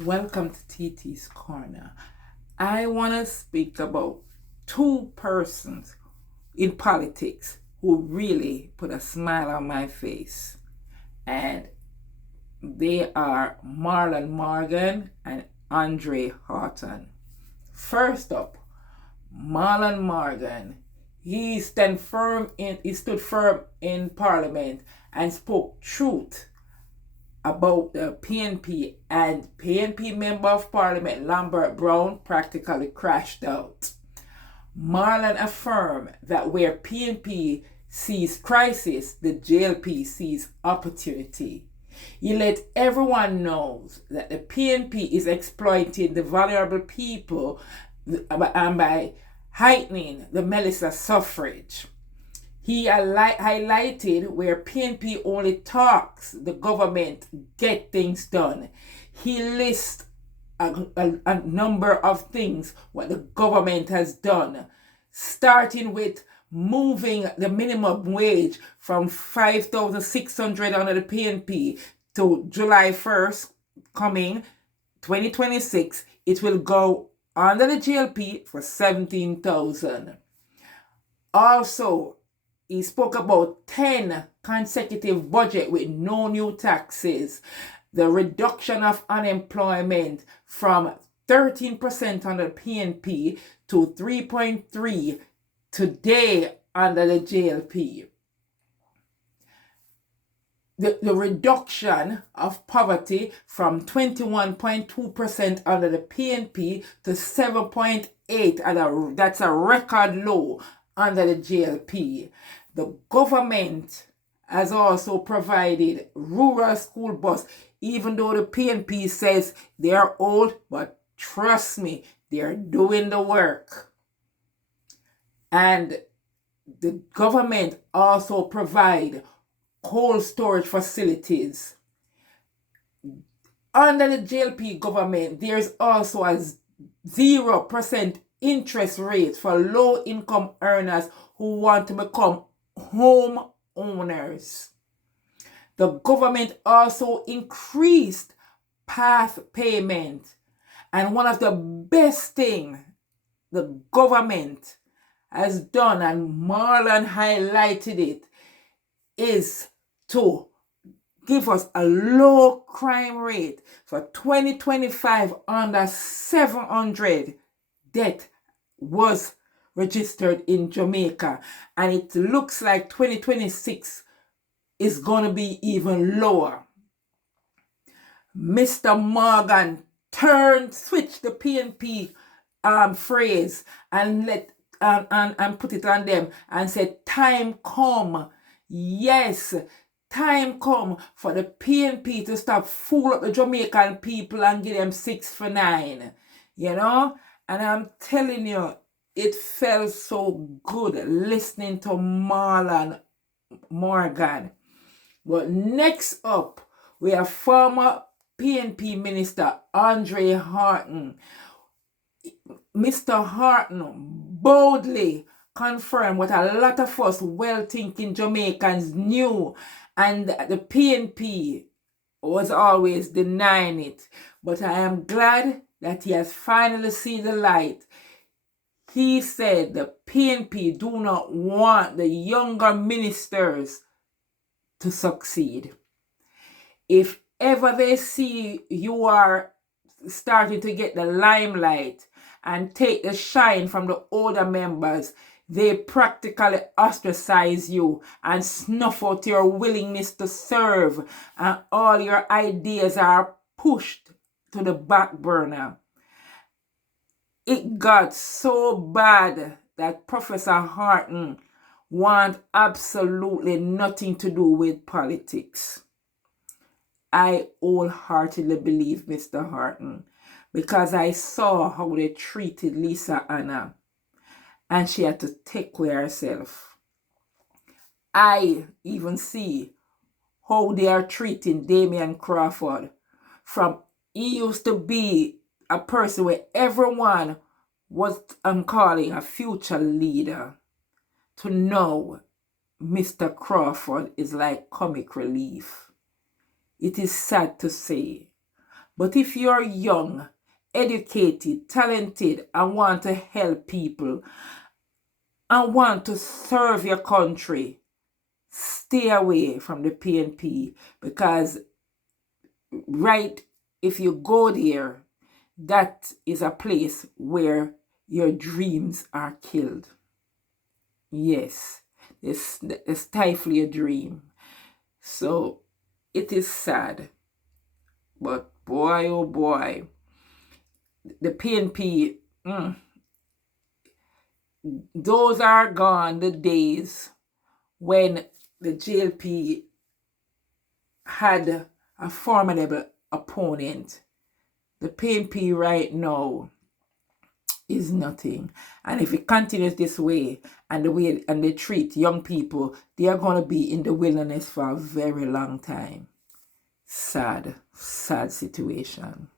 Welcome to TT's Corner. I want to speak about two persons in politics who really put a smile on my face. And they are Marlon Morgan and Andre Houghton. First up, Marlon Morgan. He stood firm in Parliament and spoke truth about the PNP, and PNP Member of Parliament Lambert Brown practically crashed out. Marlon affirmed that where PNP sees crisis, the JLP sees opportunity. He let everyone know that the PNP is exploiting the vulnerable people and by heightening the Melissa suffrage. He highlighted where PNP only talks, the government get things done. He lists a number of things what the government has done, starting with moving the minimum wage from 5,600 under the PNP to July 1st coming 2026. It will go under the GLP for 17,000. Also, he spoke about 10 consecutive budget with no new taxes, the reduction of unemployment from 13% under PNP to 3.3 today under the JLP. The reduction of poverty from 21.2% under the PNP to 7.8, and that's a record low under the JLP. The government has also provided rural school bus, even though the PNP says they are old, but trust me, they're doing the work. And the government also provide cold storage facilities. Under the JLP government, there's also a 0% interest rate for low-income earners who want to become home owners. The government also increased path payment. And one of the best things the government has done, and Marlon highlighted it, is to give us a low crime rate for 2025 under 700 death was registered in Jamaica, and it looks like 2026 is going to be even lower. Mr. Morgan switched the PNP phrase and put it on them and said, time come. Yes, time come for the PNP to stop fool up the Jamaican people and give them 6 for 9. You know? And I'm telling you, it felt so good listening to Marlon Morgan. But next up, we have former PNP Minister Andre Houghton. Mr. Houghton boldly confirmed what a lot of us well-thinking Jamaicans knew, and the PNP was always denying it. But I am glad that he has finally seen the light. He said the PNP do not want the younger ministers to succeed. If ever they see you are starting to get the limelight and take the shine from the older members, they practically ostracize you and snuff out your willingness to serve, and all your ideas are pushed to the back burner. It got so bad that Professor Haughton want absolutely nothing to do with politics. I wholeheartedly believe Mr. Houghton, because I saw how they treated Lisa Anna, and she had to take care of herself. I even see how they are treating Damian Crawford. He used to be a person where everyone was calling a future leader, to know Mr. Crawford is like comic relief. It is sad to say, But if you're young, educated, talented, and want to help people and want to serve your country, stay away from the PNP, because if you go there, that is a place where your dreams are killed. Yes, they stifle your dream. So it is sad. But boy, oh boy, the PNP, those are gone, the days when the JLP had a formidable opponent. The PNP right now is nothing. And if it continues this way, and they treat young people, they are going to be in the wilderness for a very long time. Sad situation.